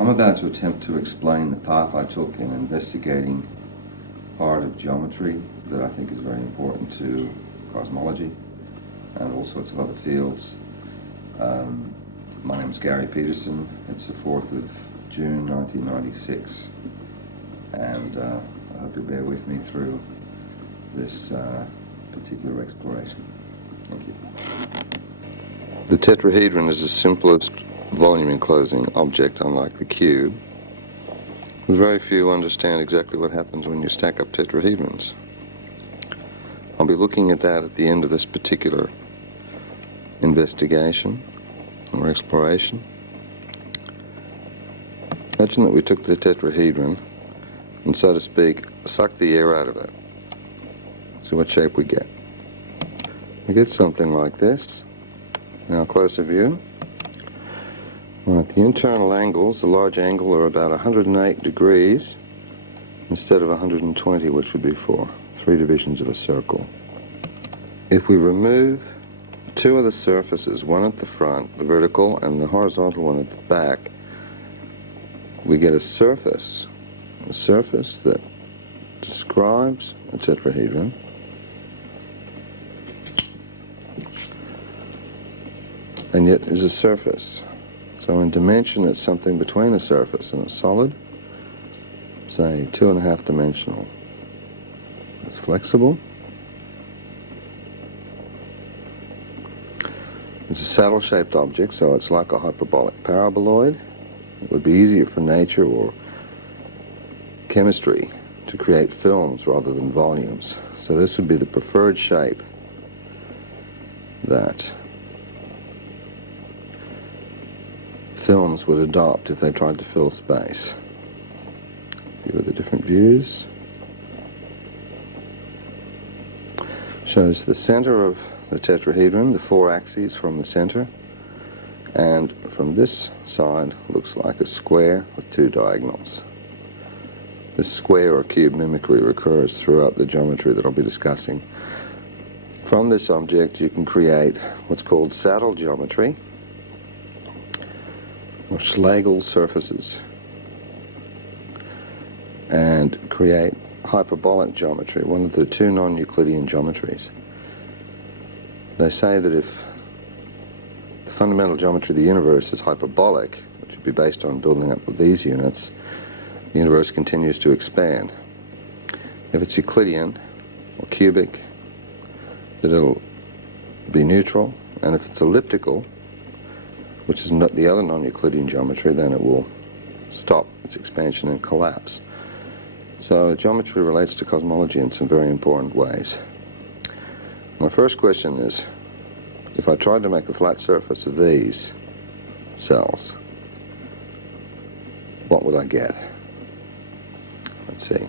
I'm about to attempt to explain the path I took in investigating part of geometry that I think is very important to cosmology and all sorts of other fields. My name is Gary Peterson. It's the 4th of June 1996, and I hope you'll bear with me through this particular exploration. Thank you. The tetrahedron is the simplest volume enclosing object, unlike the cube. Very few understand exactly what happens when you stack up tetrahedrons. I'll be looking at that at the end of this particular investigation or exploration. Imagine that we took the tetrahedron and, so to speak, sucked the air out of it. See what shape we get. We get something like this. Now, closer view. Right, the internal angles, the large angle, are about 108 degrees instead of 120, which would be for 3 divisions of a circle. If we remove two of the surfaces, one at the front, the vertical, and the horizontal one at the back, we get a surface that describes a tetrahedron. And yet is a surface. So in dimension, it's something between a surface and a solid, say 2.5 dimensional. It's flexible. It's a saddle-shaped object, so it's like a hyperbolic paraboloid. It would be easier for nature or chemistry to create films rather than volumes. So this would be the preferred shape that films would adopt if they tried to fill space. Here are the different views. Shows the center of the tetrahedron, the 4 axes from the center, and from this side looks like a square with 2 diagonals. This square or cube mimicry recurs throughout the geometry that I'll be discussing. From this object you can create what's called saddle geometry, or Schlegel surfaces, and create hyperbolic geometry, one of the 2 non-Euclidean geometries. They say that if the fundamental geometry of the universe is hyperbolic, which would be based on building up with these units, the universe continues to expand. If it's Euclidean or cubic, that it'll be neutral, and if it's elliptical, which is not the other non-Euclidean geometry, then it will stop its expansion and collapse. So geometry relates to cosmology in some very important ways. My first question is, if I tried to make a flat surface of these cells, what would I get? Let's see.